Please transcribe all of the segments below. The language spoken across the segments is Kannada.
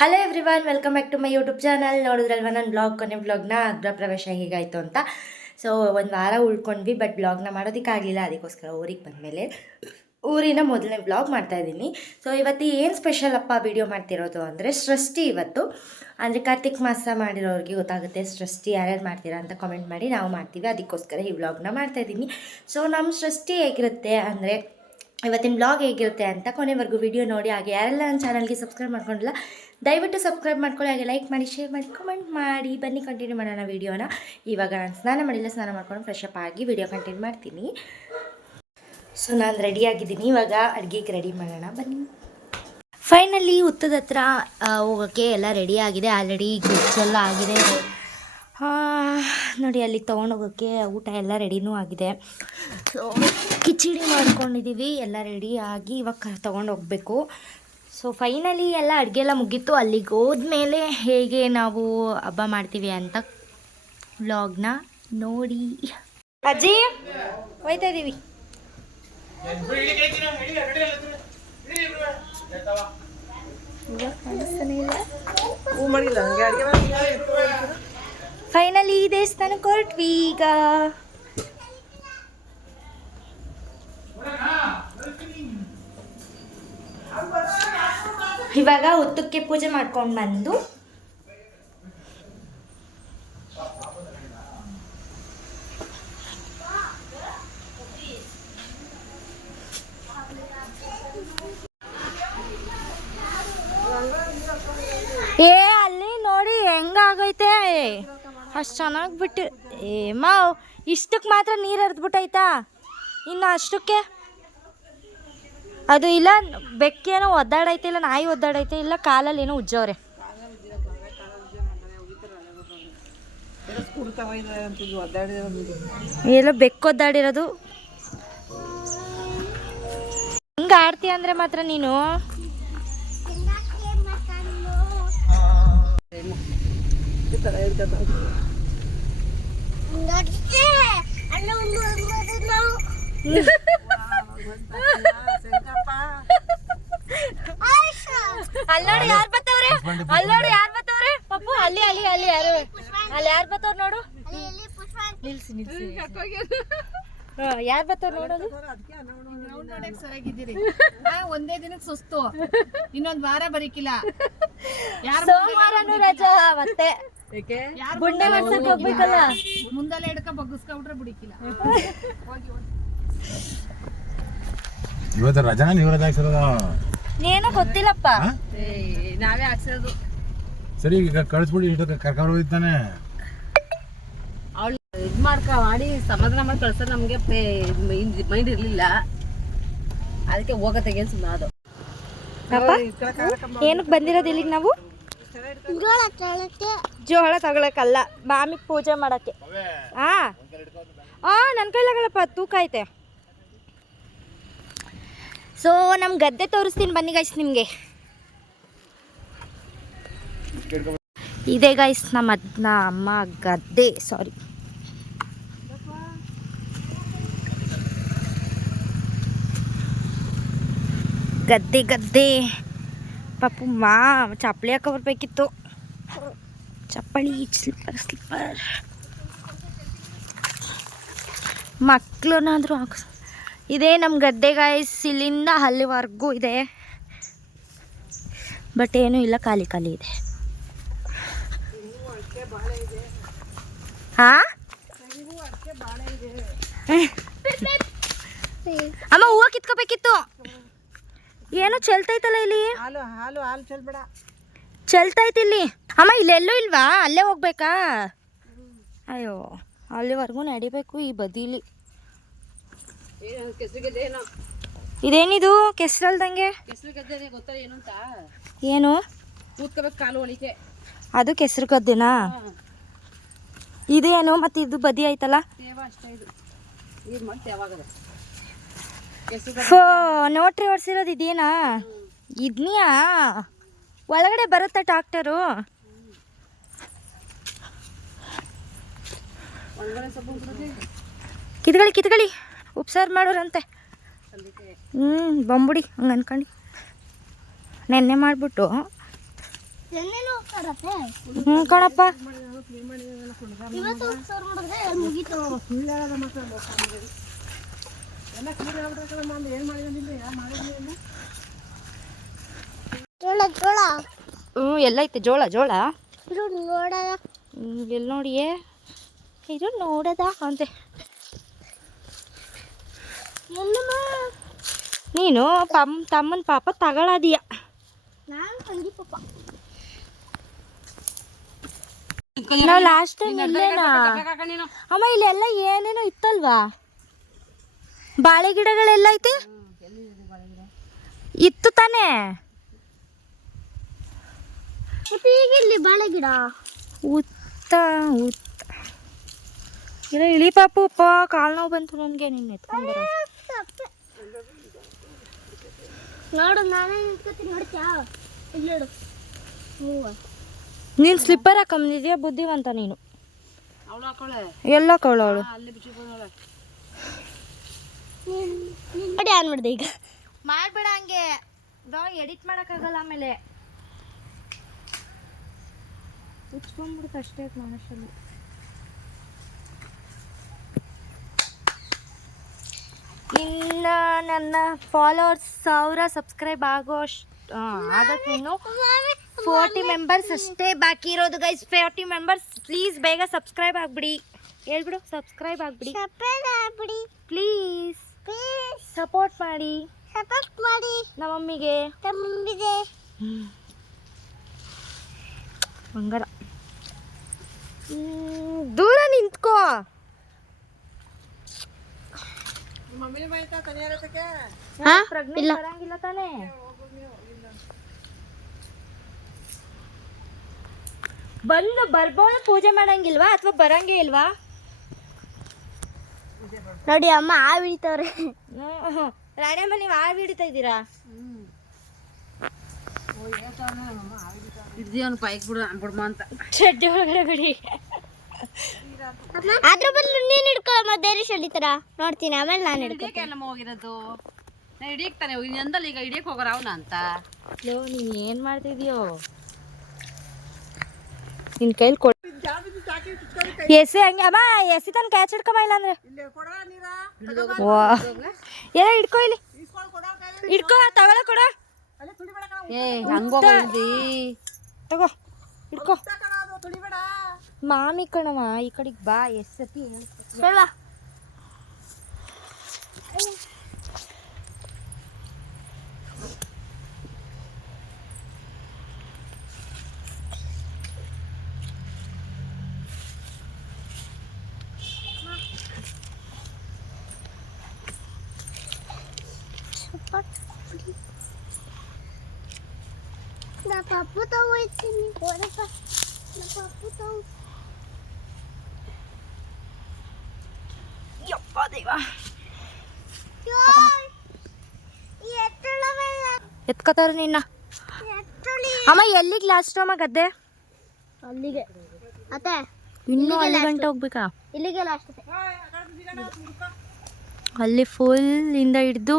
Hello every welcome back to my YouTube channel ನೋಡಿದ್ರಲ್ವ ನನ್ನ ಬ್ಲಾಗ್ ಕೊನೆ ಬ್ಲಾಗ್ನ ಅಗ್ರ ಪ್ರವೇಶ ಹೇಗಾಯಿತು ಅಂತ. ಸೊ ಒಂದು ವಾರ ಉಳ್ಕೊಂಡ್ವಿ ಬಟ್ ಬ್ಲಾಗ್ನ ಮಾಡೋದಕ್ಕಾಗಲಿಲ್ಲ ಅದಕ್ಕೋಸ್ಕರ ಊರಿಗೆ ಬಂದಮೇಲೆ ಊರಿನ ಮೊದಲನೇ ಬ್ಲಾಗ್ ಮಾಡ್ತಾಯಿದ್ದೀನಿ ಸೊ ಇವತ್ತು ಏನು ಸ್ಪೆಷಲ್ ಅಪ್ಪ ವಿಡಿಯೋ ಮಾಡ್ತಿರೋದು ಅಂದರೆ ಸೃಷ್ಟಿ ಇವತ್ತು. ಅಂದರೆ ಕಾರ್ತಿಕ್ ಮಾಸ ಮಾಡಿರೋರಿಗೆ ಗೊತ್ತಾಗುತ್ತೆ ಸೃಷ್ಟಿ ಯಾರ್ಯಾರು ಮಾಡ್ತೀರಾ ಅಂತ ಕಾಮೆಂಟ್ ಮಾಡಿ ನಾವು ಮಾಡ್ತೀವಿ. ಅದಕ್ಕೋಸ್ಕರ ಈ ವ್ಲಾಗ್ನ ಮಾಡ್ತಾಯಿದ್ದೀನಿ ಸೊ ನಮ್ಮ ಸೃಷ್ಟಿ ಹೇಗಿರುತ್ತೆ ಅಂದರೆ ಇವತ್ತಿನ ಬ್ಲಾಗ್ ಹೇಗಿರುತ್ತೆ ಅಂತ ಕೊನೆವರೆಗೂ ವಿಡಿಯೋ ನೋಡಿ, ಹಾಗೆ ಯಾರೆಲ್ಲ ನನ್ನ ಚಾನಲ್ಗೆ ಸಬ್ಸ್ಕ್ರೈಬ್ ಮಾಡ್ಕೊಂಡಿಲ್ಲ, ದಯವಿಟ್ಟು ಸಬ್ಸ್ಕ್ರೈಬ್ ಮಾಡ್ಕೊಳ್ಳಿ, ಹಾಗೆ ಲೈಕ್ ಮಾಡಿ ಶೇರ್ ಮಾಡಿ ಕಮೆಂಟ್ ಮಾಡಿ. ಬನ್ನಿ ಕಂಟಿನ್ಯೂ ಮಾಡೋಣ ವಿಡಿಯೋನ ಇವಾಗ ನಾನು ಸ್ನಾನ ಮಾಡಿಲ್ಲ, ಸ್ನಾನ ಮಾಡ್ಕೊಂಡು ಫ್ರೆಶ್ ಅಪ್ ಆಗಿ ವಿಡಿಯೋ ಕಂಟಿನ್ಯೂ ಮಾಡ್ತೀನಿ. ಸೊ ನಾನು ರೆಡಿಯಾಗಿದ್ದೀನಿ ಇವಾಗ ಅಡುಗೆಗೆ ರೆಡಿ ಮಾಡೋಣ. ಬನ್ನಿ. ಫೈನಲಿ ಹುತ್ತದ ಹತ್ರ ಹೋಗೋಕ್ಕೆ ಎಲ್ಲ ರೆಡಿ ಆಗಿದೆ. ಆಲ್ರೆಡಿ ಎಲ್ಲ ಆಗಿದೆ. ನೋಡಿ ಅಲ್ಲಿಗೆ ತೊಗೊಂಡೋಗೋಕ್ಕೆ ಊಟ ಎಲ್ಲ ರೆಡಿನೂ ಆಗಿದೆ. ಸೊ ಕಿಚಡಿ ಮಾಡ್ಕೊಂಡಿದ್ದೀವಿ ಎಲ್ಲ ರೆಡಿ ಆಗಿ ಇವಾಗ ತೊಗೊಂಡೋಗ್ಬೇಕು ಸೊ ಫೈನಲಿ ಎಲ್ಲ ಅಡುಗೆ ಎಲ್ಲ ಮುಗೀತು. ಅಲ್ಲಿಗೆ ಹೋದ್ಮೇಲೆ ಹೇಗೆ ನಾವು ಹಬ್ಬ ಮಾಡ್ತೀವಿ ಅಂತ ವ್ಲಾಗ್ನ ನೋಡಿ. ಅಜ್ಜಿ, ಹೋಯ್ತಾ ಇದ್ದೀವಿ ಮಾಡಿಲ್ಲ ಫೈನಲಿ ದೇವಸ್ಥಾನಕ್ಕೆ ಹೊರಟ್ವಿ ಈಗ ಇವಾಗ ಹುತ್ತಕ್ಕೆ ಪೂಜೆ ಮಾಡ್ಕೊಂಡು ಬಂದು. ಏ ಅಲ್ಲಿ ನೋಡಿ ಹೆಂಗಾಗೈತೆ. ಅಷ್ಟು ಚೆನ್ನಾಗಿ ಬಿಟ್ಟು ಏ, ಮಾವ್ ಇಷ್ಟಕ್ಕೆ ಮಾತ್ರ ನೀರು ಹರಿದ್ಬಿಟ್ಟೈತಾ ಇನ್ನು ಅಷ್ಟಕ್ಕೆ? ಅದು ಇಲ್ಲ ಬೆಕ್ಕೇನೋ ಒದ್ದಾಡೈತೆ ಇಲ್ಲ ನಾಯಿ ಒದ್ದಾಡೈತೆ, ಇಲ್ಲ ಕಾಲಲ್ಲಿ ಏನೋ ಉಜ್ಜವ್ರೆ. ಎಲ್ಲ ಬೆಕ್ಕು ಒದ್ದಾಡಿರೋದು. ಹಿಂಗೆ ಆಡ್ತೀಯ ಅಂದರೆ ಮಾತ್ರ ನೀನು? ಥರ ಹೇಳ್ಕೊತ ಅಲ್ಲಿ ನೋಡಿ ಯಾರು ಬತ್ತವ್ರೆ? ಅಲ್ಲಿ ನೋಡಿ ಯಾರು ಬತ್ತವ್ರೆ? ಪಪ್ಪು ಅಲ್ಲಿ ಅಲ್ಲಿ ಅಲ್ಲಿ ಯಾರು? ಅಲ್ಲಿ ಯಾರು ಬತ್ತವ್ರು ನೋಡು? ನಿಲ್ಸಿ ನಿಲ್ಸಿ ಯಾರು ಬತ್ತವ್ರು ನೋಡೋದು? ನೋಡಕ್ ಸರಿಯಾಗಿದ್ದೀರಿ ಆ, ಒಂದೇ ದಿನಕ್ಕೆ ಸುಸ್ತು. ಇನ್ನೊಂದು ವಾರ ಬರೀಕಿಲ್ಲ. ಯಾರ್ ಸೋಮವಾರನೂ ರಜಾ ಮತ್ತೆ. ಗುಂಡೆ ಮಾಡ್ಸಕ್ ಹೋಗ್ಬೇಕಲ್ಲ? ಮುಂದೆಲ್ಲ ಹಿಡ್ಕ ಬಗ್ಗಿಸ್ಕೊಂಡ್ರೆ ಬಿಡಿಕಿಲ್ಲ. ಇವತ್ತು ಹಾಕ್ಸಿರೋದ? ಏನೋ ಗೊತ್ತಿಲ್ಲಪ್ಪ. ನಾವೇ ಹಾಕ್ಸೋದು ಸರಿ ಈಗ ಕಳಿಸ್ಬಿಡಿ ಇಷ್ಟಕ್ಕೆ ಕರ್ಕೊಂಡು ಹೋಗಿದ್ದಾನೆ. ಅವಳು ಇದು ಮಾಡ್ಕ ಮಾಡಿ ಸಮಾಧಾನ ಮಾಡಿ ಕಳ್ಸೋದು ನಮ್ಗೆ ಮೈಂಡ್ ಇರಲಿಲ್ಲ. ಅದಕ್ಕೆ ಹೋಗ ಸುಮ್ಮನೆ ಅದು ಏನಕ್ಕೆ ಬಂದಿರೋದು ಇಲ್ಲಿಗೆ ನಾವು? ಜೋಳ ತಗೊಳಕ್ಕಲ್ಲ ಮಾಮಿಗೆ ಪೂಜೆ ಮಾಡಕ್ಕೆ. ಆ ಆ ನನ್ನ ಕೈಲಾಗಲ್ಲಪ್ಪ ತೂಕ ಐತೆ. ಸೊ ನಮ್ಮ ಗದ್ದೆ ತೋರಿಸ್ತೀನಿ ಬನ್ನಿ ಗೈಸ್ ನಿಮಗೆ. ಇದೆ ಗೈಸ್ ನಮ್ಮ ಅದ್ನ ಅಮ್ಮ ಗದ್ದೆ ಸಾರಿ ಗದ್ದೆ ಗದ್ದೆ. ಪಾಪು ಮಾ ಚಪ್ಪಲಿ ಹಾಕೋ ಬರ್ಬೇಕಿತ್ತು. ಚಪ್ಪಲಿ ಸ್ಲಿಪ್ಪರ್ ಸ್ಲಿಪ್ಪರ್ ಮಕ್ಕಳನ್ನಾದರೂ ಹಾಕ. ಇದೇ ನಮ್ಮ ಗದ್ದೆ ಗಾಯ್ಸ್ ಇಲ್ಲಿಂದ ಅಲ್ಲಿವರೆಗೂ ಇದೆ. ಬಟ್ ಏನೂ ಇಲ್ಲ ಖಾಲಿ ಖಾಲಿ ಇದೆ. ಹಾ? ಅಮ್ಮ ಹೂವು ಕಿತ್ಕೋಬೇಕಿತ್ತು. ಏನೋ ಚೆಲ್ತೈತಲ್ಲ ಇಲ್ಲಿ? ಹಾಲು ಹಾಲು ಹಾಲು ಚೆಲ್ಬೇಡ. ಚೆಲ್ತೈತಿ ಇಲ್ಲಿ. ಅಮ್ಮ ಇಲ್ಲೆಲ್ಲೂ ಇಲ್ವಾ? ಅಲ್ಲೇ ಹೋಗ್ಬೇಕಾ? ಅಯ್ಯೋ ಅಲ್ಲಿವರೆಗೂ ನಡಿಬೇಕು ಈ ಬದಿಲಿ. ಇದೇನಿದು? ಕೆಸ್ರಲ್ದಂಗೆ? ಏನು? ಅದು ಕೆಸರು ಗದ್ದೆನಾ? ಇದೇನು? ಮತ್ತೆ ಇದು. ಬದಿ ಐತಲ್ಲ ತೇವ ಅಷ್ಟೇ ಇದು ನೀರು ಮಾಡಿ ತೇವಾಗದ ಕೆಸರು ಫೋ ನೋಟ್ರಿ ಓಡಿಸಿರೋದು ಇದೇನಾ? ಇದ್ನಿಯಾ? ಒಳಗಡೆ ಬರುತ್ತಾ ಟ್ರಾಕ್ಟರು ಕಿತ್ಗಳಿ ಕಿತ್ಗಳಿ ಉಪ್ಸಾರು ಮಾಡೋರಂತೆ. ಹ್ಞೂ ಬಂಬುಡಿ ಹಂಗೆ ಅನ್ಕೊಂಡು. ನೆನ್ನೆ ಮಾಡಿಬಿಟ್ಟು. ಹ್ಞೂ ಕಣಪ್ಪ. ಇವತ್ತು ಮಾತಾಡೋ ಎಲ್ಲ ಐತೆ ಜೋಳ ಜೋಳ. ಹ್ಞೂ ಎಲ್ಲಿ ನೋಡಿಯೇ? ಇದು ನೋಡದ ಅಂತೆ ನೀನು ಪಮ್ ತಮ್ಮನ ಪಾಪ ತಗೊಳದಿಯ. ನಾವು ಲಾಸ್ಟ್ ಟೈಮ್ ಇಲ್ಲೇನಾ? ಅಮ್ಮ ಇಲ್ಲೆಲ್ಲ ಏನೇನೋ ಇತ್ತಲ್ವಾ? ಬಾಳೆ ಗಿಡಗಳೆಲ್ಲ ಐತಿ? ಇತ್ತು ತಾನೇ? ಮತ್ತೆ ಈಗ ಇಲ್ಲಿ ಬಾಳೆ ಗಿಡ ಉತ್ತ ಉತ್ತ. ಇಲ್ಲ ಇಳಿ ಪಾಪು ಉಪ್ಪ ಕಾಲು ನೋವು ಬಂತು ನನಗೆ ನಿನ್ನ ನೋಡು ನಾನೇ ನಿಂತ್ಕೊತೀನಿ ನೋಡ್ತ್ಯಾ? ನೀನು ಸ್ಲಿಪ್ಪರ್ ಹಾಕೊಂಬಂದಿದ್ಯಾ ಬುದ್ಧಿವಂತ ನೀನು. ಎಲ್ಲ ಕವಳವಳು ಅವಳು ನೋಡಿ ಆನ್ ಮಾಡಿದೆ ಈಗ. ಮಾಡಬೇಡ ಹಂಗೆ. ಎಡಿಟ್ ಮಾಡೋಕ್ಕಾಗಲ್ಲ ಆಮೇಲೆ. ಉಚ್ಕೊಂಡ್ಬಿಡುತ್ತೆ ಅಷ್ಟೇ ಮನುಷ್ಯಲ್ಲಿ ಇನ್ನು ನನ್ನ ಫಾಲೋವರ್ಸ್ ಸಾವಿರ ಸಬ್ಸ್ಕ್ರೈಬ್ ಆಗೋ ಅಷ್ಟು ಆಗಕ್ಕೆ ಇನ್ನು ಫೋರ್ಟಿ ಮೆಂಬರ್ಸ್ ಅಷ್ಟೇ ಬಾಕಿ ಇರೋದು ಗೈಸ್ ಫೋರ್ಟಿ ಮೆಂಬರ್ಸ್ ಪ್ಲೀಸ್ ಬೇಗ ಸಬ್ಸ್ಕ್ರೈಬ್ ಆಗಿಬಿಡಿ. ಹೇಳ್ಬಿಡು ಸಬ್ಸ್ಕ್ರೈಬ್ ಆಗಿಬಿಡಿ. ಬಿಡಿ ಪ್ಲೀಸ್ ಪ್ಲೀಸ್ ಸಪೋರ್ಟ್ ಮಾಡಿ. ಸಪೋರ್ಟ್ ಮಾಡಿ. ನಮ್ಮ ಮಮ್ಮಿಗೆ ತಮ್ಮಿದೆ ಬಂಗಾರ. ಹ್ಮ್, ದೂರ ನಿಂತ್ಕೋ. ತನಿಯಾರತಕ್ಕೆ ಬರಂಗಿಲ್ಲ ತಾನೇ? ಬಂದು ಬರ್ಬೋದು ಪೂಜೆ ಮಾಡಂಗಿಲ್ವಾ ಅಥವಾ ಬರಂಗೇ ಇಲ್ವಾ? ನೋಡಿ ಅಮ್ಮ ಆ ಹಿಡಿತವ್ರೆ. ರಾಣಮ್ಮ ನೀವು ಆ ಹಿಡಿತಾ ಇದ್ದೀರಾ? ಇದ್ದಿಯವನು ಪೈಕ್ ಬಿಡು ಬಿಡ್ಮ ಅಂತ. ಚಡ್ಡಿ ಒಳಗಡೆ ಬಿಡಿ. ಅದ್ರ ಬದಲು ನೀನು ಹಿಡ್ಕೊಳಮ್ಮ ದೇರೀಶ್ ಹಿಡಿತಾರ. ನೋಡ್ತೀನಿ ಆಮೇಲೆ ನಾನು ಹಿಡಿಯಕ್ಕೆ ಹೋಗಿರೋದು? ನಾ ಹಿಡಿಯಕ್ ತಾನೆ ಹೋಗಿ ಎಂದಲ್ಲ ಈಗ ಹಿಡಿಯಕ್ಕೆ ಹೋಗೋರ ಅವನ ಅಂತ. ಲೋ ನೀನ್ ಏನ್ ಮಾಡ್ತಿದ್ಯೋ? ನಿನ್ ಕೈಲಿ ಕೊಡ್ ಎಸಿ ಹಂಗೆ ಅಮ್ಮ ಎಸಿ ತನಕ ಕ್ಯಾಚ್ ಹಿಡ್ಕಮ್ಮ ಇಲ್ಲ ಅಂದ್ರೆ ಇಲ್ಲಿ ಕೊಡ ನೀರ? ವಾ ಏ ಹಿಡ್ಕೊ ಇಲ್ಲಿ. ಹಿಡ್ಕೊ ತಗೊಳ ಕೊಡ. ಏ ತಗೋ ಹಿಡ್ಕೊ. ಮಾಮಿ ಕಣವ ಈ ಕಡೆಗೆ ಬಾ ಎಸ್ ಸತಿ. ಹೇಳ್ಕೊಡ್ತೀನಿ. ಎತ್ಕೋತಾರ ನಿನ್ನ. ಅಮ್ಮ ಎಲ್ಲಿಗೆ ಲಾಸ್ಟ್ ಅಮ್ಮ ಗದ್ದೆ ಅಲ್ಲಿಗೆ. ಅತ್ತೆ ಇನ್ನೂ ಅಲ್ಲಿ ಗಂಟೆ ಹೋಗ್ಬೇಕಾ? ಇಲ್ಲಿಗೆ ಲಾಸ್ಟ್ ಅಲ್ಲಿ ಫುಲ್ ಇಂದ ಹಿಡ್ದು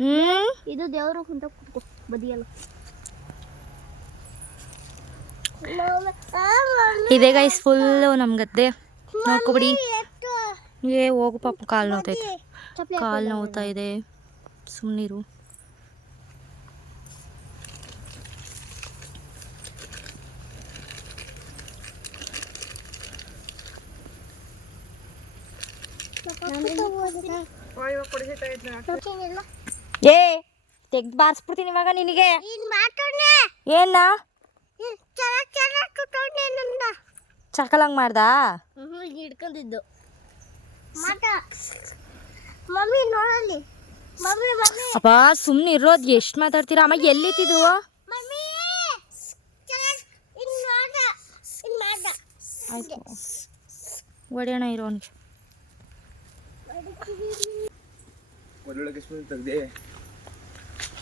ಹ್ಮ್? ಇದು ದೇವರು ಕುಂತ ಕೂತ್ಕೋ ಬದಿಯಲ್ಲ. ಇದೆ ಗೈಸ್ ಫುಲ್ ನಮ್ ಗದ್ದೆ. ನೋಡ್ಕೊಬಿಡಿ. ಏ ಹೋಗು ಪಾಪ ಕಾಲು ನೋವ್ತೈತೆ. ಕಾಲು ನೋವ್ತಾ ಇದೆ. ಸುಮ್ಮನಿರು ಏ ತೆಗ್ದು ಬಾರಿಸ್ಬಿಡ್ತೀನಿ ಇವಾಗ ನಿನಗೆ. ಏನ? ಚಕಲಂಗ್ ಮಾಡ್ದಾ? ಹಿಡ್ಕೊಂಡಿದ್ದು. ಮಮ್ಮಿ ನೋಡಲ್ಲಿ. Mummy mummy. ಅಪ್ಪ ಸುಮ್ಮನೆ ಇರೋದು ಎಷ್ಟು ಮಾತಾಡ್ತೀರಾ? ಅಮ್ಮ ಎಲ್ಲಿತ್ತಿದು ಮಮ್ಮಿ ಇನ್ ಮಾಡ ಇನ್ ಮಾಡ ಆಯ್ತು. ಕುತ್ಕೊಳಕ್ ಮಟ್ಟ ಮಾಮ ಎಷ್ಟು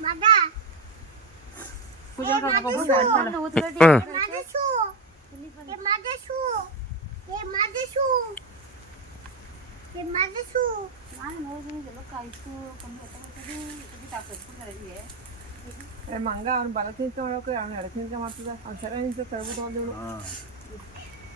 ಮಗ ಪೂಜೆ ಮದಸು ಏ ಮದಸು ಏ ಮದಸು ಏ ಮದಸು ಏ ಮಂಗ ಅವ್ನು ಬಲ ತಿನ್ಕ ಮಾಡೋಕೆ ಅವ್ನು ಎಡ ತಿನ್ಕ ಮಾಡ್ತದ ಅವ್ನು ಸರಿ ನಿಂತ ತಳ್ಬಿಟ್ಟು ಬಂದವಳು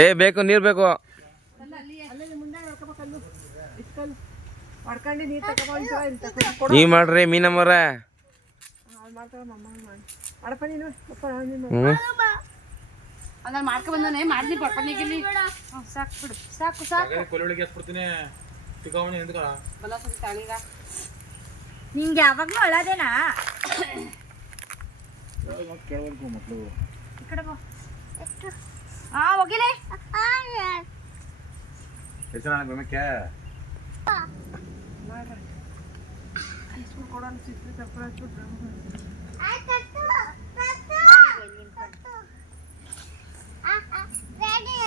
ಏ ಬೇಕು ನೀರು ಬೇಕು. ನೀ ಮಾಡ್ರಿ ಮೀನಮ್ಮರ ಮಾಡ್ಕೊ ಬಂದಾನೆ ಮಾಡ್ಲಿ ಪಪ್ಪನಿಗಿಲ್ಲಿ ಸಾಕು ಬಿಡು. ಸಾಕು ಸಾಕು. ಬಲ ಸ್ವಲ್ಪ ತಳಿಗ ನಿಂಗೆ ಯಾವಾಗ್ಲೂ ಅಳದೇನಾ?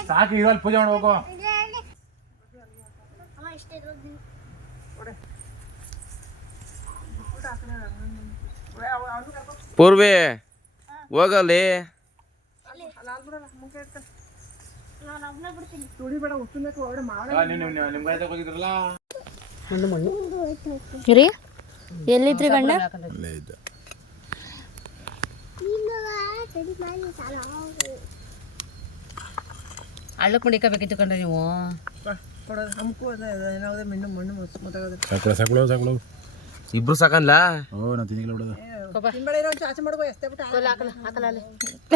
ಸಾಕು ಇವಾಗ ಪೂಜೆ ಮಾಡ್ಬೇಕು ಪೂರ್ವಿ. ರೀ ಎಲ್ಲಿದ್ರಿ ಗಂಡ? ಹಳ್ಳಕ್ಕೆ ಮಡಿಕೋಬೇಕಿತ್ತು ಕಂಡ್ರೆ ನೀವು. ಇಬ್ರು ಸಾಕಲ್ಲ ಓ ನಾನು ತಿನ್ನಿಲ್ಲ ಬಿಡೋದು.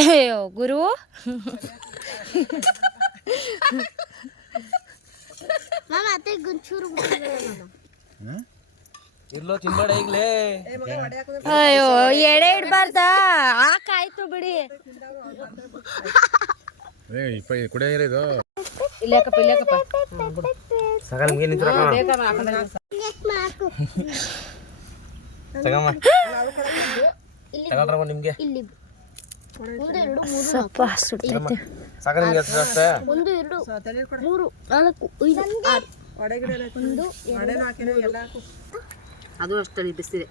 ಅಯ್ಯೋ ಗುರು. ಅಯ್ಯೋ ಎಡೆ ಇಡ್ಬಾರ್ದ? ಆಕಾಯ್ತು ಬಿಡಿ. ಏ ಇಪ್ಪ ಕುಡಿಯ ತಗಮ್ಮ ತಗೊಳ್ರಮ್ಮ ನಿಮ್ಗೆ. ಇಲ್ಲಿ. ಒಂದು ಎರಡು ಮೂರು ಸ್ವಲ್ಪ ಸುಟ್ಟೈತೆ ಸಾಕ ನಿಮ್ಗೆ ಎಷ್ಟು ಅಷ್ಟೇ ಒಂದು ಎರಡು ಮೂರು ನಾಲ್ಕು ಐದು ಆರು. ಒಂದು ಅದು ಅಷ್ಟೇ ಬಿಸಿದೆ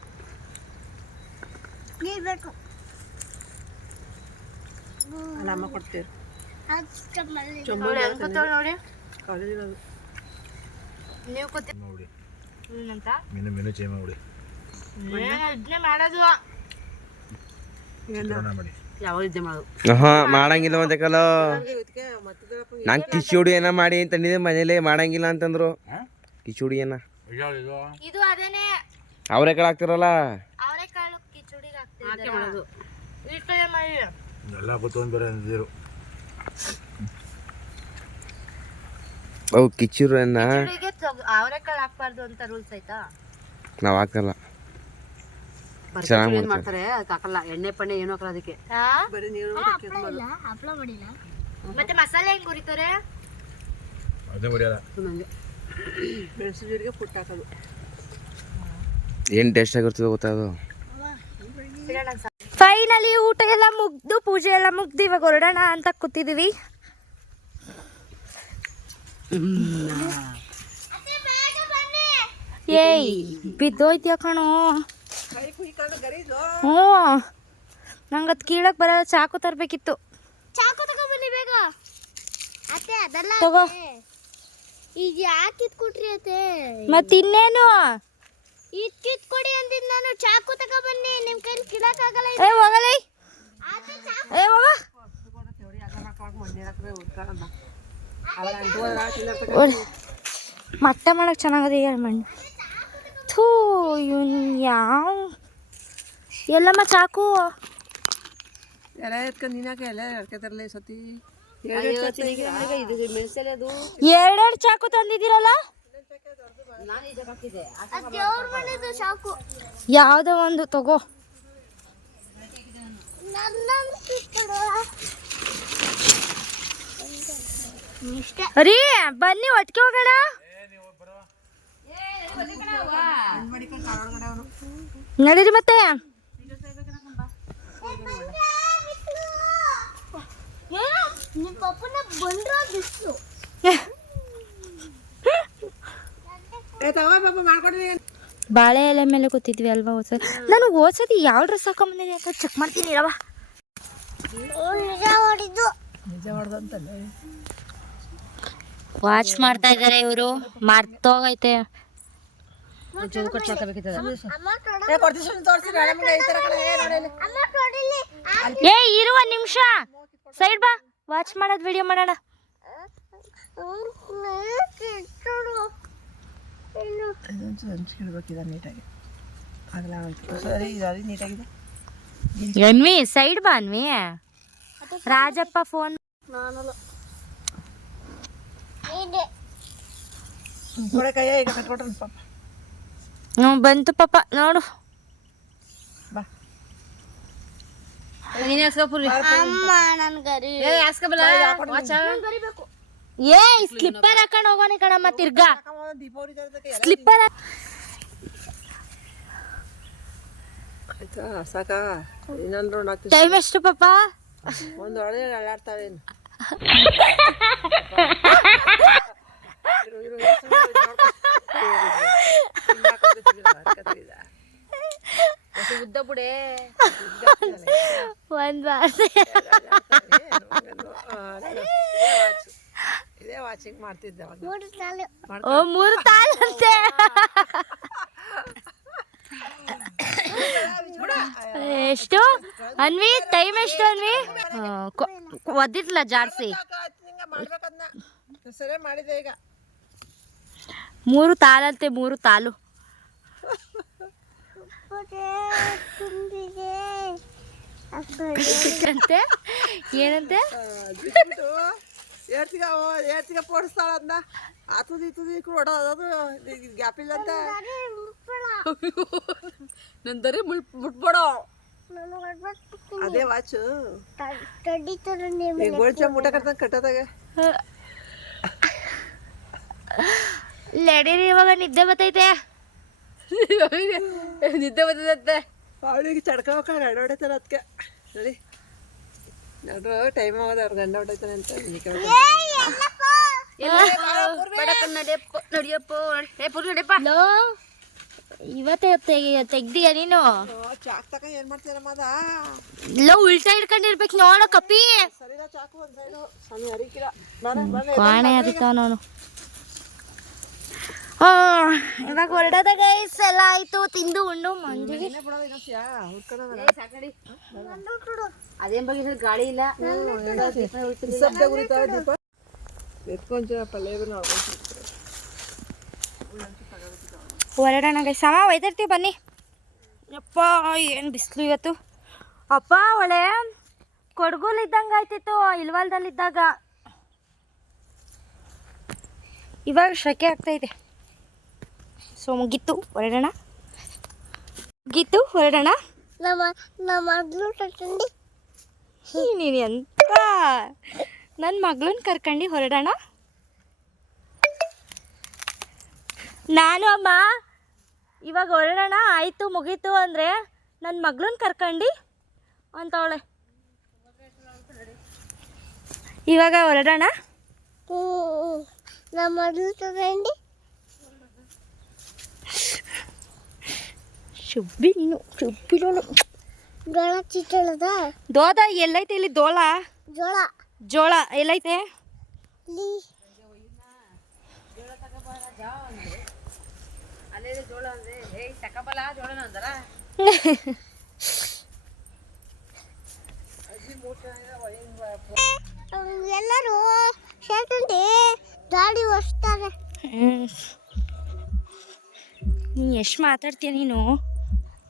ನೀರು ಬೇಕು. ನೋಡಿ. ನೀವು ನೋಡಿ. ಮೆನು ಮೆನು ಮಾಡೋದು. ಇದ್ದೆ ಮಾಡೋದು ಹಾ ಮಾಡಂಗಿಲ್ಲ ಮತ್ತೆ ಕಲೋ ನಂಗೆ ಕಿಚುಡಿ ಏನ ಮಾಡಿ ಅಂತ ಅಂದಿದ್ದೆ ಮನೇಲಿ ಮಾಡಂಗಿಲ್ಲ ಅಂತಂದ್ರು. ಕಿಚುಡಿ ಏನ? ಇದು? ಕಾಳು ಅದೇನೆ ಅವರೆಕಾಳು ಹಾಕ್ತಿರಲ್ಲ? ಅವರೆಕಾಳು ಕಾಳು ಹಾಕಿ ಹಾಕ್ತಿದ್ದಾರೆ ಮಾಡೋದು. ಈ ಕಡೆ ಮಾಡಿ ಎಲ್ಲ ಗೊತ್ತೊಂದು ಬೇರೆ ಅಂದಿದ್ರು. ಅವು ಕಿಚುರನ್ನ ಕಿಚುಡಿಗೆ ಅವರೆಕಾಳು ಹಾಕ್ಬಾರ್ದು ಅಂತ ರೂಲ್ಸ್ ಆಯ್ತಾ? ನಾವು ಹಾಕಲ್ಲ ಚೆನ್ನಾಗ್ ಏನ್ ಮಾಡ್ತಾರೆ ಅದಕ್ಕೆ ಹಾಕಲ್ಲ. ಎಣ್ಣೆ ಪಣ್ಣೆ ಏನು ಹಾಕಲ್ಲ ಅದಕ್ಕೆ. ಮತ್ತೆ ಮಸಾಲೆ ಹೆಂಗ್ ಹುರಿತಾರೆ ಅದೇ ಬಡಿಯಲ್ಲ ಸುಮ್ಮನೆ ಮೆಣಸು ಜೀರಿಗೆ ಪುಟ್ಟ ಹಾಕೋದು. ಏನು ಟೇಸ್ಟ್ ಆಗಿರ್ತದೆ ಗೊತ್ತಾ ಅದು? ಫೈನಲಿ ಊಟ ಎಲ್ಲ ಮುಗ್ದು ಪೂಜೆ ಎಲ್ಲ ಮುಗ್ದು ಇವಾಗ ಹೊರಡೋಣ ಅಂತ ಕೂತಿದೀವಿ. ಏಯ್ ಬಿದ್ದೋಯ್ತ್ಯಾ ಕಣೋ? ಹ್ಞೂ. ನಂಗೆ ಅದು ಕೀಳಕ್ ಬರಲ್ಲ ಚಾಕು ತರಬೇಕಿತ್ತು. ಚಾಕು ತಗೊಂಬನ್ನಿ ಬೇಗ. ಅತ್ತೆ ಅದಲ್ಲ ತಗೋ. ಈಗ ಯಾಕೆ ಇದ್ಕೊಟ್ರಿ ಅತ್ತೆ? ಮತ್ತಿನ್ನೇನು ಇದ್ಕಿತ್ ಕೊಡಿ ಅಂದಿದ್ ನಾನು ಚಾಕು ತಗೊಂಬನ್ನಿ. ನಿಮ್ಮ ಕೈಲಿ ಕಿಡಕ್ಕಾಗಲ್ಲ ಏ ಹೋಗಲಿ. ಏ ಹೋಗ. ಮಟ್ಟ ಮಾಡಕ್ ಚೆನ್ನಾಗದ ಮಣ್ಣು ಥೂ ಇವನ್ ಯಾವ? ಎಲ್ಲಮ್ಮ ಚಾಕು ಎಲ್ಲ ಎತ್ಕೊಂಡು ನೀನಾಕ ಎಲ್ಲ ಎಡ್ಕೊತಾರಲ್ಲ ಈ ಸತಿ. ಎರಡೆರಡು ಚಾಕು ತಂದಿದ್ದೀರಲ್ಲ? ಸಾಕು ಯಾವುದೋ ಒಂದು ತಗೋ. ರೀ ಬನ್ನಿ ಒಟ್ಟಿಗೆ ಹೋಗೋಣ ನಡೀರಿ ಮತ್ತೆ ಏನು ನಿಮ್ಮ ಪಪ್ಪನ ಬಂದ್ರು ಬಿಸ್ಲು ಏ ತಗೋ ಪಾಪ ಮತ್ತೆ. ಬಾಳೆ ಎಲೆ ಮೇಲೆ ಕೂತಿದ್ವಿ ಅಲ್ವಾ ಹೋದ್ಸತಿ ನಾನು ಹೋದ್ಸತಿ ಯಾವ ಡ್ರೆಸ್ ಹಾಕೊಂಬಂದಿನಿ ಅಂತ ಚೆಕ್ ಮಾಡ್ತೀನಿ ಇರವ ವಾಚ್ ಮಾಡ್ತಾ ಇದ್ದಾರೆ ಇವರು. ಮರ್ತೋಗೈತೆ. ಚೌಕಟ್ಟು ಮಾಡ್ಕೋಬೇಕಿತ್ತದ ಅಮ್ಮ ತೊಡ ಏ ಕೊಡ್ತೀನಿ ತೋರಿಸಿ ಮೇಡಮ್ಗೆ ಈ ಥರ ಕಡೆ ಏ ನೋಡಿ ಇಲ್ಲಿ. ಅಮ್ಮ ತೊಡಿಲಿ ಏ ಇರುವ ನಿಮಿಷ ಸೈಡ್ ಬಾ ವಾಚ್ ಮಾಡೋದು ವಿಡಿಯೋ ಮಾಡೋಣ ಕಿತ್ತೋಡು ಇನ್ನು ಇದೊಂಚೂರು ಹಂಚ್ಕಿಡ್ಬೇಕಿದ ನೀಟಾಗಿ ಆಗಲ್ಲ ಅಂತ ಸರಿ ಇದು ಅದು ನೀಟಾಗಿದೆ ಅನ್ವಿ ಸೈಡ್ ಬಾ ಅನ್ವಿ ರಾಜಪ್ಪ ಫೋನ್ ನಾನಲ್ಲ ಇದೆ ಕೊಡೆ ಕೈಯ ಈಗ ಕಟ್ಕೊಟ್ರನ್ ಪಾಪ ಹ್ಞೂ ಬಂತು ಪಾಪ ನೋಡು. ಏ ಹಾಕ್ಸ್ಕೊಬಲ್ಲ ವಾಚ ಏ ಸ್ಲಿಪ್ಪರ್ ಹಾಕೊಂಡು ಹೋಗೋಣ ಕಣಮ್ಮ ತಿರ್ಗಾ. ಸ್ಲಿಪ್ಪರ್ ಆಯ್ತಾ? ಸಾಕಾ? ಇನ್ನೊಂದು ಟೈಮ್ ಎಷ್ಟು ಪಾಪ? ಒಂದು ಒಳ್ಳೆ ಅಳ್ಳಾಡ್ತಾವೇನು ಇರು, ಇರು, ಇರು, ಸುಮ್ನೆ ಇದ್ ಮಾಡ್ಕೊ. ಹಿಂಗ್ ಹಾಕೋದು ತಿರ್ಗಿಲ್ಲ, ಹರ್ಕತ್ತಿಲ್ಲ. ಉದ್ದ ಬಿಡೆ ಒಂದ್ ಇದೇ ವಾಚಿಂಗ್ ಮಾಡ್ತಿದ್ದೆ ಮೂರು ತಾಲು. ಓ ಮೂರು ತಾಳಂತೆ ಎಷ್ಟು? ಅನ್ವಿ ಟೈಮ್ ಎಷ್ಟು ಅನ್ವಿ? ಒದ್ದಿರ್ಲ ಜಾಸ್ತಿ ಸರಿ ಮಾಡಿದೆ ಈಗ. ಮೂರು ತಾಳಂತೆ ಮೂರು ತಾಲು. ಅಂತೆ ಏನಂತೆ? ಏರ್ತಿಗ ಏರ್ತಿಗ ಪೋಡಿಸ್ತಾಳ ಅದನ್ನ ಆತದ ಇತದ ಹೊಡೋದು ಗ್ಯಾಪ್ ಇಲ್ಲ ಅಂತ ನಂದರೆ ಮುಳ್ ಮುಟ್ಬೇಡ. ಅದೇ ವಾಚು ತಡಿ ತರ ಈಗ ಗೋಳ್ಚ ಮುಟ ಕಟ್ಟ ಕಟ್ಟದಾಗ ಲೆಡೀರಿ ಇವಾಗ ನಿದ್ದೆ ಬರ್ತೈತೆ. ನಿದ್ದೆ ಬರ್ತದಂತೆ. ಅವಳಿಗೆ ಚಡ್ಕ ಹೋಗ್ಕೊಂಡು ಗಂಡ ಹೊಡಿತಾರ ಅದಕ್ಕೆ. ನೋಡಿ. ನೋಡ್ರು ಟೈಮ್ ಆಗೋದು ಅವ್ರು ಗಂಡ ಹೊಡಿತಾನೆ ಅಂತ ಎಲ್ಲ ನಡಿಯಪ್ಪ ನಡಿಯಪ್ಪ. ಏ ಪುರಿ ನಡಿಯಪ್ಪ. ಲೋ ಇವತ್ತೇ ತೆಗ್ದಿಯ ನೀನು? ಚಾಕ್ ತಕ ಏನ್ ಮಾಡ್ತೀರಮ್ಮ ಅದ ಉಲ್ಟಾ ಹಿಡ್ಕೊಂಡಿರ್ಬೇಕು ನೋಡೋ ಕಪಿ ಸರಿಲ್ಲ ಚಾಕು ಒಂದ್ ಸೈಡು ಸ್ವಾಮಿ ಹರಿಕಿಲ್ಲ ನಾನು ಇವಾಗ ಹೊರಡದ ಗೈಸ್ ಎಲ್ಲ ಆಯ್ತು. ತಿಂದು ಮಂಜಿಗೆ. ಏ ಸಾಕಡಿ. ಅದೇನ್ ಬಗ್ಗೆ ಗಾಳಿ ಇಲ್ಲ. ಹೊರಡೋಣ ಗೈಸ್ ಅಮ್ಮ ಒಯ್ದಿರ್ತೀವಿ ಬನ್ನಿ. ಯಪ್ಪ ಏನು ಬಿಸಿಲು ಇವತ್ತು. ಅಪ್ಪ ಒಳ್ಳೆ ಕೊಡಗುಲ್ ಇದ್ದಂಗೆ ಆಯ್ತಿತ್ತು ಇಲ್ವಾಲ್ದಲ್ಲಿದ್ದಾಗ ಇವಾಗ ಶೆಕೆ ಆಗ್ತೈತೆ ಸೊ ಮುಗೀತು ಹೊರಡೋಣ. ಮುಗೀತು ಹೊರಡೋಣ. ನಮ್ಮ ನಮ್ಮ ಮಗಳು ಕರ್ಕೊಂಡು. ನೀನು ಎಂತ? ನನ್ನ ಮಗಳನ್ನ ಕರ್ಕೊಂಡು ಹೊರಡೋಣ. ನಾನು ಅಮ್ಮ ಇವಾಗ ಹೊರಡೋಣ. ಆಯಿತು ಮುಗೀತು ಅಂದರೆ ನನ್ನ ಮಗಳನ್ನ ಕರ್ಕೊಂಡು ಅಂತವಳೆ ಇವಾಗ ಹೊರಡೋಣ. ನಮ್ಮ ಮಗಳು ತಗೊಂಡು ಶುಬ್ಬಿ ನೀನು ಶುಬ್ಬಿರೋಳು ಜೋಳ ಚಿಟ್ಟಳದ ದೋದ ಎಲ್ಲೈತೆ ಇಲ್ಲಿ ದೋಳ? ಜೋಳ. ಜೋಳ ಎಲ್ಲೈತೆ? ಎಲ್ಲರೂ ಸೇತುವೆ ಗಾಡಿ ಓಡಿಸ್ತಾರೆ ನೀ ಎಷ್ಟು ಮಾತಾಡ್ತೀಯ ನೀನು?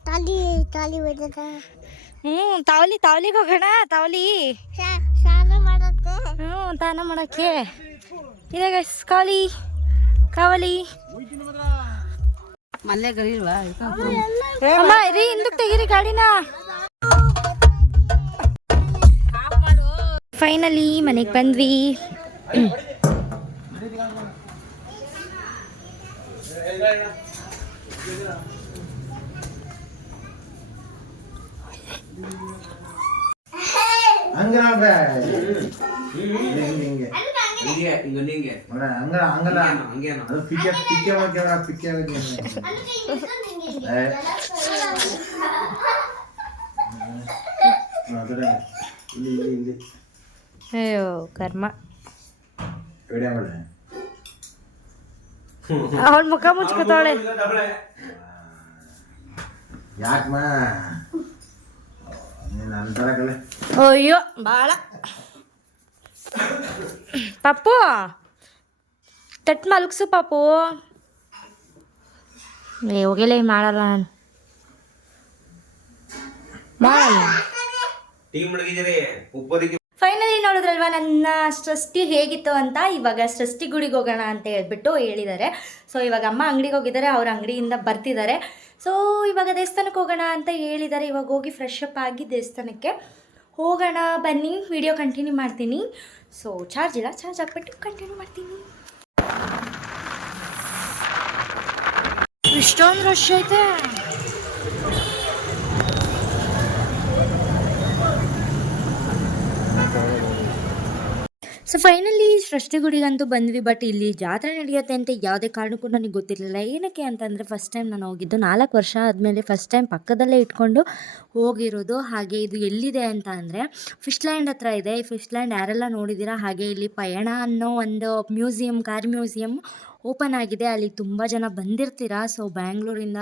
ತಾಲಿ ತಾಲಿ ಒಯ್ದದ? ಹ್ಞೂ ತಾವಲಿ ತಾವಲಿಗೆ ಹೋಗೋಣ ತಾವಲಿ. ಸ್ನಾನ ಮಾಡಕ್ಕೆ? ಹ್ಞೂ ಸ್ನಾನ ಮಾಡೋಕ್ಕೆ. ಇದೆ ಗೈಸ್ ಕಾವಲಿ ಕಾವಲಿ. ಮಲ್ಲೆ ಗರಿಲ್ವಾ ಅಮ್ಮ ರೀ ಹಿಂದಕ್ಕೆ ತೆಗೀರಿ ಗಾಡಿನ. ಫೈನಲಿ ಮನೆಗೆ ಬಂದ್ವಿ. ಹಂಗೆ ನೋಡ್ರೆ ಹಿಂಗೆ ಹಿಂಗೆ ನೋಡ ಹಂಗ ಹಂಗಲ್ಲ ಅದು ಪಿಕ್ಕೆ ಪಿಕ್ಕೆ ಮಾಡ್ಕೊಂಡ್ರ ಪಿಕ್ಕೆ ಏ. ಆ ಕಡೆ. ಇಲ್ಲಿ ಇಲ್ಲಿ ಇಲ್ಲಿ. ಅಯ್ಯೋ ಕರ್ಮ. ವಿಡಿಯೋ ಮಾಡೆ ಅವಳ ಮುಖ ಮುಚ್ಕೋತಾಳೆ. ಯಾಕಮ್ಮ ನೀನು ಅಂತಾರ ಕಲೆ ಅಯ್ಯೋ. ಭಾಳ ಪಪ್ಪು ತಟ್ ಮಲಗಿಸು ಪಾಪು. ಏ ಹೋಗಿಲ್ಲ ಮಾಡಲ್ಲ ನಾನು. ಮಾಡಲ್ಲ. ಫೈನಲಿ ನೋಡಿದ್ರಲ್ವಾ, ನನ್ನ ಸೃಷ್ಟಿ ಹೇಗಿತ್ತು ಅಂತ ಇವಾಗ ಸೃಷ್ಟಿ ಗುಡಿಗೆ ಹೋಗೋಣ ಅಂತ ಹೇಳ್ಬಿಟ್ಟು ಹೇಳಿದ್ದಾರೆ ಸೊ ಇವಾಗ ಅಮ್ಮ ಅಂಗಡಿಗೆ ಹೋಗಿದ್ದಾರೆ, ಅವ್ರ ಅಂಗಡಿಯಿಂದ ಬರ್ತಿದ್ದಾರೆ ಸೊ ಇವಾಗ ದೇವಸ್ಥಾನಕ್ಕೆ ಹೋಗೋಣ ಅಂತ ಹೇಳಿದ್ದಾರೆ ಇವಾಗ ಹೋಗಿ ಫ್ರೆಶ್ ಅಪ್ ಆಗಿ ದೇವಸ್ಥಾನಕ್ಕೆ ಹೋಗೋಣ, ಬನ್ನಿ ವಿಡಿಯೋ ಕಂಟಿನ್ಯೂ ಮಾಡ್ತೀನಿ. ಸೊ ಚಾರ್ಜ್ ಇಲ್ಲ ಚಾರ್ಜ್ ಹಾಕ್ಬಿಟ್ಟು ಕಂಟಿನ್ಯೂ ಮಾಡ್ತೀನಿ. ಇಷ್ಟೊಂದು ರಶ್ ಐತೆ. ಸೊ ಫೈನಲಿ ಸೃಷ್ಟಿ ಗುಡಿಗಂತೂ ಬಂದ್ವಿ ಬಟ್ ಇಲ್ಲಿ ಜಾತ್ರೆ ನಡೆಯುತ್ತೆ ಅಂತ ಯಾವುದೇ ಕಾರಣಕ್ಕೂ ನನಗೆ ಗೊತ್ತಿರಲಿಲ್ಲ. ಏನಕ್ಕೆ ಅಂತಂದರೆ ಫಸ್ಟ್ ಟೈಮ್ ನಾನು ಹೋಗಿದ್ದು, ನಾಲ್ಕು ವರ್ಷ ಆದಮೇಲೆ ಫಸ್ಟ್ ಟೈಮ್ ಪಕ್ಕದಲ್ಲೇ ಇಟ್ಕೊಂಡು ಹೋಗಿರೋದು. ಹಾಗೆ ಇದು ಎಲ್ಲಿದೆ ಅಂತ ಅಂದರೆ ಫಿಶ್ಲ್ಯಾಂಡ್ ಹತ್ರ ಇದೆ. ಈ ಫಿಶ್ಲ್ಯಾಂಡ್ ಯಾರೆಲ್ಲ ನೋಡಿದ್ದೀರಾ, ಹಾಗೆ ಇಲ್ಲಿ ಪಯಣ ಅನ್ನೋ ಒಂದು ಮ್ಯೂಸಿಯಂ ಕಾರ್ ಮ್ಯೂಸಿಯಂ ಓಪನ್ ಆಗಿದೆ. ಅಲ್ಲಿ ತುಂಬ ಜನ ಬಂದಿರ್ತೀರಾ? ಸೊ, ಬ್ಯಾಂಗ್ಳೂರಿಂದ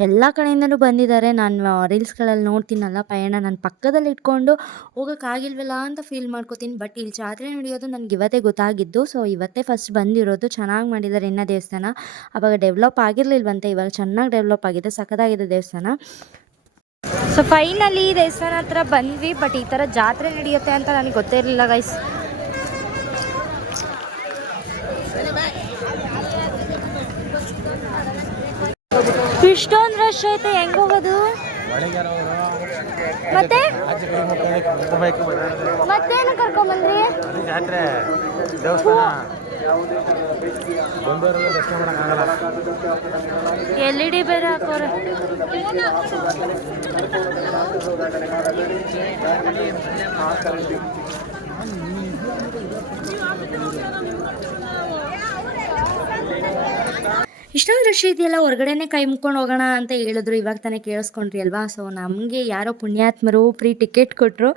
ಎಲ್ಲ ಕಡೆಯಿಂದಲೂ ಬಂದಿದ್ದಾರೆ. ನಾನು ರೀಲ್ಸ್ಗಳಲ್ಲಿ ನೋಡ್ತೀನಲ್ಲ ಪಯಣ, ನಾನು ಪಕ್ಕದಲ್ಲಿ ಇಟ್ಕೊಂಡು ಹೋಗೋಕ್ಕಾಗಿಲ್ವಲ್ಲ ಅಂತ ಫೀಲ್ ಮಾಡ್ಕೋತೀನಿ. ಬಟ್ ಇಲ್ಲಿ ಜಾತ್ರೆ ನಡೆಯೋದು ನನಗೆ ಇವತ್ತೇ ಗೊತ್ತಾಗಿದ್ದು. ಸೊ ಇವತ್ತೇ ಫಸ್ಟ್ ಬಂದಿರೋದು. ಚೆನ್ನಾಗಿ ಮಾಡಿದ್ದಾರೆ ಇನ್ನ ದೇವಸ್ಥಾನ. ಅವಾಗ ಡೆವಲಪ್ ಆಗಿರಲಿಲ್ವಂತೆ. ಇವಾಗ ಚೆನ್ನಾಗಿ ಡೆವಲಪ್ ಆಗಿದೆ. ಸಖತ್ತಾಗಿದೆ ದೇವಸ್ಥಾನ. ಸೊ ಫೈನಲಿ ದೇವಸ್ಥಾನ ಹತ್ರ ಬಂದ್ವಿ. ಬಟ್ ಈ ಥರ ಜಾತ್ರೆ ನಡೆಯುತ್ತೆ ಅಂತ ನನಗೆ ಗೊತ್ತೇ ಇರಲಿಲ್ಲ ಗೈಸ್ ಇಷ್ಟೊಂದು ರಶ್ ಐತೆ ಹೆಂಗ್ ಹೋಗೋದು? ಮತ್ತೆ? ಮತ್ತೇನು ಕರ್ಕೊಂಬಂದ್ರಿ? ಜಾತ್ರೆ ಎಲ್ ಇ ಡಿ ಬೇರೆ ಹಾಕೋರೆ. ಇಷ್ಟೊಂದು ರಶ್ ಇದೆಯಲ್ಲ, ಹೊರಗಡೆನೆ ಕೈ ಮುಕ್ಕೊಂಡು ಹೋಗೋಣ ಅಂತ ಹೇಳಿದ್ರು. ಇವಾಗ ತಾನೇ ಕೇಳಿಸ್ಕೊಂಡ್ರಿ ಅಲ್ವಾ? ಸೊ ನಮಗೆ ಯಾರೋ ಪುಣ್ಯಾತ್ಮರು ಫ್ರೀ ಟಿಕೆಟ್ ಕೊಟ್ಟರು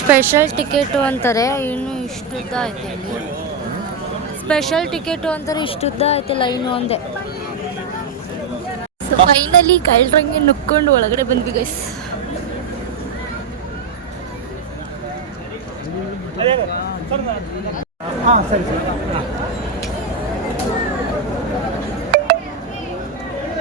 ಸ್ಪೆಷಲ್ ಟಿಕೆಟು ಅಂತಾರೆ. ಇನ್ನು ಇಷ್ಟುದ್ದ ಐತೆ ಸ್ಪೆಷಲ್ ಟಿಕೆಟು ಅಂತಾರೆ, ಇಷ್ಟುದ್ದ ಐತೆ ಲೈನು ಒಂದೇ ಸೊ ಫೈನಲಿ ಕಳ್ರಂಗೆ ನುಕ್ಕೊಂಡು ಒಳಗಡೆ ಬಂದ್ವಿ ಗೈಸ್ ಕಳ್ತರ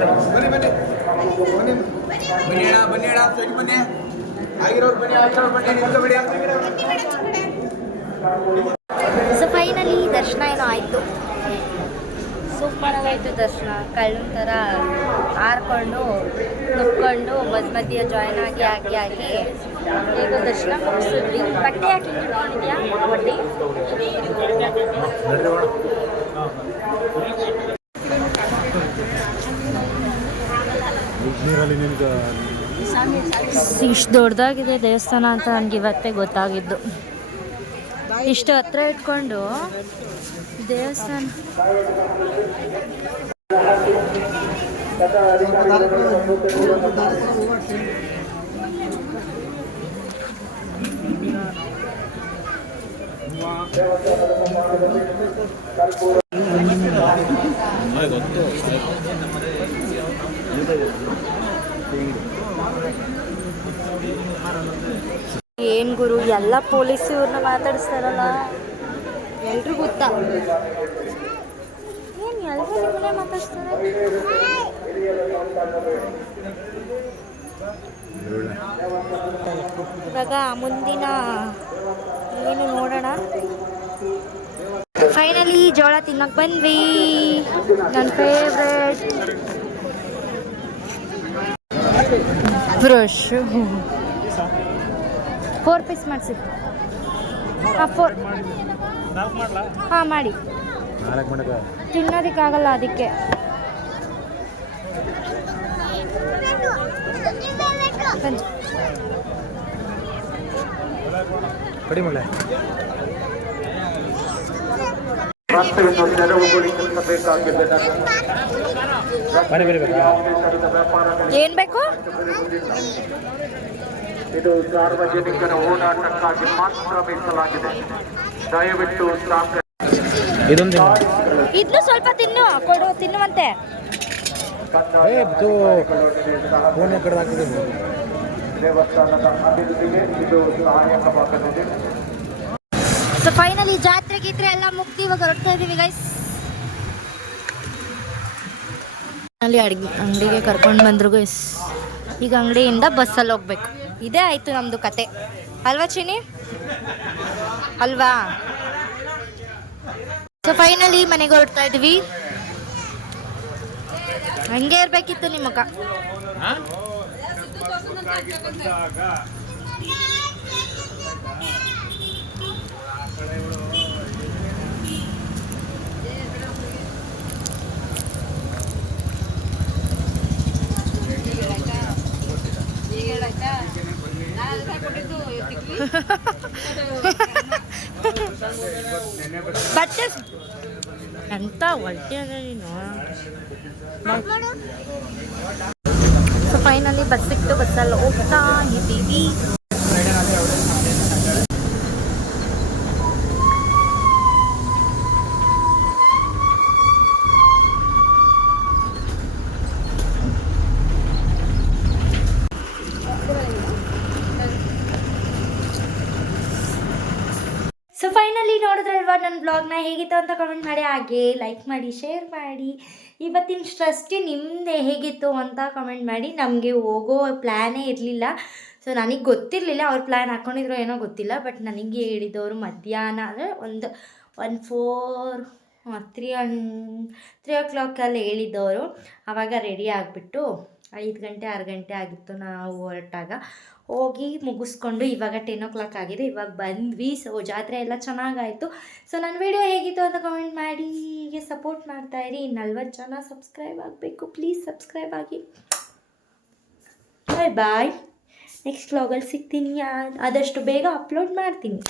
ದಯವಿಟ್ಟು ಬನ್ನಿ ಬನ್ನಿ. ಬನ್ನಿ. ನಿಮಗಾಗಿ ಬನ್ನಿ ಬನ್ನಿ. ಬನ್ನಿ ಬನ್ನಿ. ಪ್ರಮಾಣಗಳನ್ನು ಸುರಕ್ಷಿತ ಮಾಡಿ ಸೊ ಫೈನಲಿ ದರ್ಶನ ಏನೋ ಆಯಿತು. ಸೂಪರ್ ಆಗಾಯ್ತು ದರ್ಶನ. ಕಳ್ಳ ಥರ ಹಾರ್ಕೊಂಡು ನುಕ್ಕೊಂಡು ಮಧ್ಯ ಮಧ್ಯ ಜಾಯ್ನ್ ಆಗಿ ಆಗಿ ಆಗಿ. ಈಗ ದರ್ಶನ ಮುಗಿಸಿದ್ವಿ. ಬಟ್ಟೆ ಯಾಕೆ ಹಿಂಗಿಟ್ಕೊಂಡಿದ್ಯಾ ಬಟ್ಟೆ? ಇಷ್ಟು ದೊಡ್ಡದಾಗಿದೆ ದೇವಸ್ಥಾನ ಅಂತ ನನಗೆ ಇವತ್ತೇ ಗೊತ್ತಾಗಿದ್ದು. ಇಷ್ಟು ಹತ್ರ ಇಟ್ಕೊಂಡು ದೇವಸ್ಥಾನ. ಏನ್ ಗುರು, ಎಲ್ಲ ಪೊಲೀಸ್ ಇವ್ರನ್ನ ಮಾತಾಡಿಸ್ತಾರಲ್ಲ? ಎಲ್ರು ಗೊತ್ತಾ? ಏನ್ ಮಾತಾಡ್ಸ್ತಾರೆ? ಇವಾಗ ಮುಂದಿನ ಏನು ನೋಡೋಣ? ಫೈನಲಿ ಜೋಳ ತಿನ್ನಕ್ ಬಂದ್ವಿ. ನನ್ನ ಫೇವ್ರೆಟ್ ಬ್ರಷ್ ಫೋರ್ ಪೀಸ್ ಮಾಡಿಸಿ. ಹಾಂ ಫೋರ್ ಹಾಂ ಮಾಡಿ. ತಿನ್ನೋದಕ್ಕಾಗಲ್ಲ ಅದಕ್ಕೆ. ಪಂಚ್ ರಸ್ತೆಯನ್ನು ತೆರವುಗೊಳಿಸಬೇಕಾಗಿದೆ ಏನ್ ಏನು ಬೇಕು? ಇದು ಸಾರ್ವಜನಿಕರ ಓಡಾಟಕ್ಕಾಗಿ ಮಾತ್ರ ಮೀಸಲಾಗಿದೆ. ದಯವಿಟ್ಟು ಸಾಕ. ಇದೊಂದು ಇದ್ನು ಸ್ವಲ್ಪ ತಿನ್ನು ಕೊಡು ತಿನ್ನುವಂತೆ. ದೇವಸ್ಥಾನದ ಅಭಿವೃದ್ಧಿಗೆ ಇದು ಸಹಾಯಕವಾಗಲಿದೆ ಸೊ ಫೈನಲಿ ಜಾತ್ರೆ ಗೀತ್ರೆ ಎಲ್ಲ ಮುಗ್ದು ಇವಾಗ ಹೊರಡ್ತಾ ಇದೀವಿ ಗೈಸ್ ಅಲ್ಲಿ ಅಡ್ಗೆ, ಅಂಗಡಿಗೆ ಕರ್ಕೊಂಡು ಬಂದ್ರು ಗೈಸ್ ಈಗ ಅಂಗಡಿಯಿಂದ ಬಸ್ಸಲ್ಲಿ ಹೋಗ್ಬೇಕು. ಇದೇ ಆಯಿತು ನಮ್ಮದು ಕತೆ. ಅಲ್ವಾ ಚಿನಿ ಅಲ್ವಾ? ಸೊ ಫೈನಲಿ ಮನೆಗೆ ಹೊರಡ್ತಾ ಇದ್ವಿ. ಹಂಗೆ ಇರಬೇಕಿತ್ತು ನಿಮ್ಮ ಮುಖ ಬಟ್ಟೆ ಎಂತ ಒಳ್ಳೆ ಅದ ನೀನು? ಸೊ ಫೈನಲಿ ಬಸ್ ಸಿಕ್ತು ಬಸ್ಸಲ್ಲಿ ಹೋಗ್ತಾ ಇದ್ದೀವಿ ಸೊ ಫೈನಲಿ ನೋಡಿದ್ರಲ್ವಾ ನನ್ನ ಬ್ಲಾಗ್ನ ಹೇಗಿತ್ತು ಅಂತ ಕಮೆಂಟ್ ಮಾಡಿ, ಹಾಗೆ ಲೈಕ್ ಮಾಡಿ ಶೇರ್ ಮಾಡಿ. ಇವತ್ತಿನ ಸ್ಟ್ರೆಸ್ಟಿ ನಿಮ್ಮದೇ ಹೇಗಿತ್ತು ಅಂತ ಕಮೆಂಟ್ ಮಾಡಿ. ನಮಗೆ ಹೋಗೋ ಪ್ಲ್ಯಾನೇ ಇರಲಿಲ್ಲ. ಸೊ ನನಗೆ ಗೊತ್ತಿರಲಿಲ್ಲ ಅವ್ರು ಪ್ಲ್ಯಾನ್ ಹಾಕ್ಕೊಂಡಿದ್ರು ಏನೋ ಗೊತ್ತಿಲ್ಲ. ಬಟ್ ನನಗೆ ಹೇಳಿದವರು ಮಧ್ಯಾಹ್ನ, ಅಂದರೆ ಒಂದು one four three one three ಓ ಕ್ಲಾಕಲ್ಲಿ ಹೇಳಿದ್ದವರು ಆವಾಗ ರೆಡಿ ಆಗಿಬಿಟ್ಟು ಐದು ಗಂಟೆ, ಆರು ಗಂಟೆ ಆಗಿತ್ತು ನಾವು ಹೊರಟಾಗ. ಹೋಗಿ ಮುಗಿಸ್ಕೊಂಡು ಇವಾಗ ಟೆನ್ ಓ ಕ್ಲಾಕ್ ಆಗಿದೆ. ಇವಾಗ ಬಂದ್ವಿ. ಸೊ ಜಾತ್ರೆ ಎಲ್ಲ ಚೆನ್ನಾಗಾಯಿತು. ಸೊ ನನ್ನ ವಿಡಿಯೋ ಹೇಗಿತ್ತು ಅಂತ ಕಮೆಂಟ್ ಮಾಡಿ. ಹೀಗೆ ಸಪೋರ್ಟ್ ಇರಿ. ನಲ್ವತ್ತು ಜನ ಸಬ್ಸ್ಕ್ರೈಬ್ ಆಗಬೇಕು. ಪ್ಲೀಸ್ ಸಬ್ಸ್ಕ್ರೈಬ್ ಆಗಿ. ಬಾಯ್ ಬಾಯ್ ನೆಕ್ಸ್ಟ್ ವ್ಲಾಗಲ್ಲಿ ಸಿಗ್ತೀನಿ. ಆದಷ್ಟು ಬೇಗ ಅಪ್ಲೋಡ್ ಮಾಡ್ತೀನಿ.